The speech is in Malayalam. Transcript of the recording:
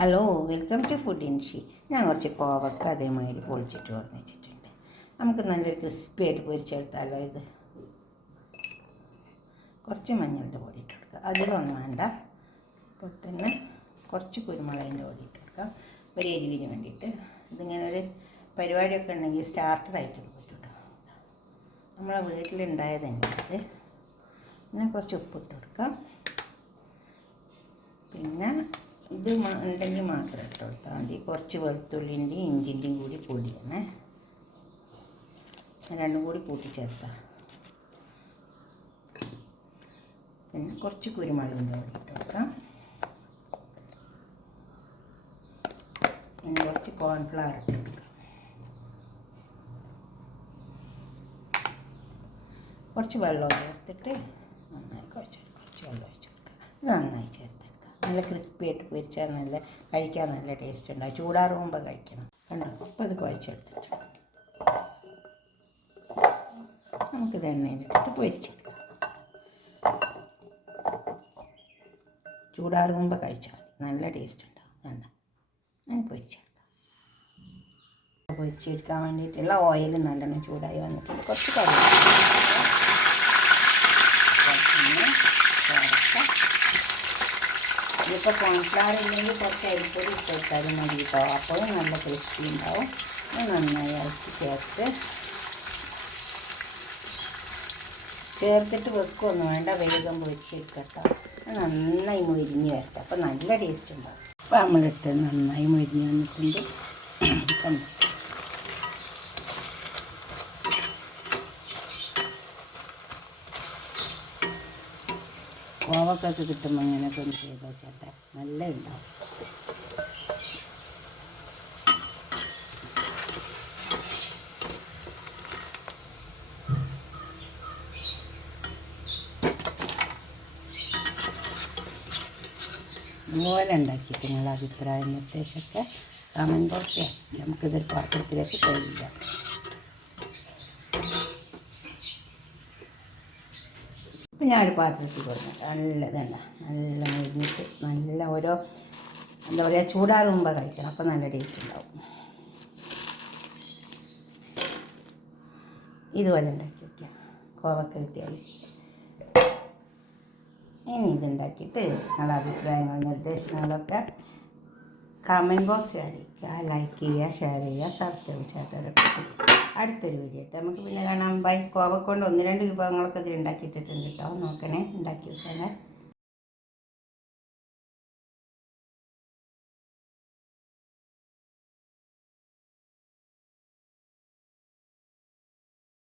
ഹലോ, വെൽക്കം ടു ഫുഡ് ഇൻഷി. ഞാൻ കുറച്ച് കോവക്ക അതേമാതിരി പൊളിച്ചിട്ട് വെച്ചിട്ടുണ്ട്. നമുക്ക് നല്ലൊരു ക്രിസ്പി ആയിട്ട് പൊരിച്ചെടുത്താലോ. ഇത് കുറച്ച് മഞ്ഞളിൻ്റെ പൊടി ഇട്ട് കൊടുക്കുക, അധികമൊന്നും വേണ്ട. അപ്പോൾ തന്നെ കുറച്ച് കുരുമുളകിൻ്റെ പൊടി ഇട്ട് കൊടുക്കാം, ഒരു എരിവിന് വേണ്ടിയിട്ട്. ഇതിങ്ങനെ ഒരു പരിപാടിയൊക്കെ ഉണ്ടെങ്കിൽ സ്റ്റാർട്ടറായിട്ട് പറ്റും. നമ്മളെ വീട്ടിലുണ്ടായത് തന്നെയത്. പിന്നെ കുറച്ച് ഉപ്പിട്ട് കൊടുക്കാം. പിന്നെ ഇത് ഉണ്ടെങ്കിൽ മാത്രം ഇട്ട് കൊടുത്താൽ മതി. കുറച്ച് വെളുത്തുള്ളിൻ്റെയും ഇഞ്ചിൻ്റെയും കൂടി പൊടിയാണ്, രണ്ടും കൂടി കൂട്ടിച്ചേർത്താം. പിന്നെ കുറച്ച് കുരുമുളകിൻ്റെ പൊടി ഇട്ട് കൊടുക്കാം. പിന്നെ കുറച്ച് കോൺഫ്ലവർ ഇട്ട് കൊടുക്കാം. കുറച്ച് വെള്ളം ചേർത്തിട്ട് നന്നായി കുറച്ച് വെള്ളം ഒഴിച്ച് കൊടുക്കുക. നന്നായി ചേർത്തെടുക്കുക. നല്ല ക്രിസ്പി ആയിട്ട് പൊരിച്ചാൽ കഴിക്കാൻ നല്ല ടേസ്റ്റ് ഉണ്ടാകും. ചൂടാറുമ്പോൾ കഴിക്കണം. കണ്ടോ, അപ്പോൾ അത് കുഴച്ചെടുത്തിട്ട് നമുക്കിത് എണ്ണയിലിട്ട് പൊരിച്ചെടുക്കാം. ചൂടാറുമ്പോൾ കഴിച്ചാൽ മതി, നല്ല ടേസ്റ്റ് ഉണ്ടാകും. കണ്ട, ഞാൻ പൊരിച്ചെടുക്കാൻ വേണ്ടിയിട്ടുള്ള ഓയിൽ നല്ലോണം ചൂടായി വന്നിട്ടുണ്ട്. കുറച്ച് ഇതിപ്പോൾ കോൺഫ്ലവർ ഇല്ലെങ്കിൽ കുറച്ച് അരിപ്പൊടി ഇട്ട് കൊടുത്താലും മതി കേട്ടോ. അപ്പോൾ നല്ല ക്രിസ്പി ഉണ്ടാവും. നന്നായി ഇറക്കി ചേർത്തിട്ട് വെക്കുകയൊന്നും വേണ്ട, വേഗം പൊരിച്ചെടുക്കട്ടോ. നന്നായി മൊരിഞ്ഞ് വരട്ടെ, അപ്പോൾ നല്ല ടേസ്റ്റ് ഉണ്ടാവും. അപ്പോൾ നമ്മളിട്ട് നന്നായി മൊരിഞ്ഞ് വന്നിട്ടുണ്ട്. കണ്ടു, കോവക്കൊക്കെ കിട്ടുമ്പോൾ ഇങ്ങനെയൊക്കെ ഒന്ന് ചെയ്ത് വെച്ചോട്ടെ, നല്ല ഉണ്ടാവും. ഇതുപോലെ ഉണ്ടാക്കിയിട്ട് നിങ്ങളുടെ അഭിപ്രായം നിർദ്ദേശമൊക്കെ കമൻറ്റ് ബോക്സിൽ നമുക്കിതൊരു പാത്രത്തിലേക്ക് തരില്ല. ഇപ്പം ഞാനൊരു പാത്രത്തിൽ കൊടുക്കാം. നല്ലതല്ല, നല്ല മൊരിഞ്ഞിട്ട് നല്ല ഓരോ എന്താ പറയുക, ചൂടാറുമ്പോൾ കഴിക്കണം, അപ്പോൾ നല്ല ടേസ്റ്റ് ഉണ്ടാവും. ഇതുപോലെ ഉണ്ടാക്കി വയ്ക്കാം കോവക്ക കിട്ടിയാൽ. ഇനി ഇതുണ്ടാക്കിയിട്ട് നിങ്ങളുടെ അഭിപ്രായങ്ങളും നിർദ്ദേശങ്ങളൊക്കെ കമൻറ്റ് ബോക്സിൽ അറിയിക്കുക. ലൈക്ക് ചെയ്യുക, ഷെയർ ചെയ്യുക, സബ്സ്ക്രൈബ് ചെയ്യാത്തവരൊക്കെ ചെയ്യുക. അടുത്തൊരു വീഡിയോ ഇട്ട് നമുക്ക് പിന്നെ കാണാം. ബൈ. കോവക്കൊണ്ട് 1-2 വിഭവങ്ങളൊക്കെ ഇതിൽ ഉണ്ടാക്കിയിട്ടിട്ടുണ്ട് കേട്ടോ. നോക്കണേ, ഉണ്ടാക്കി വെച്ചാൽ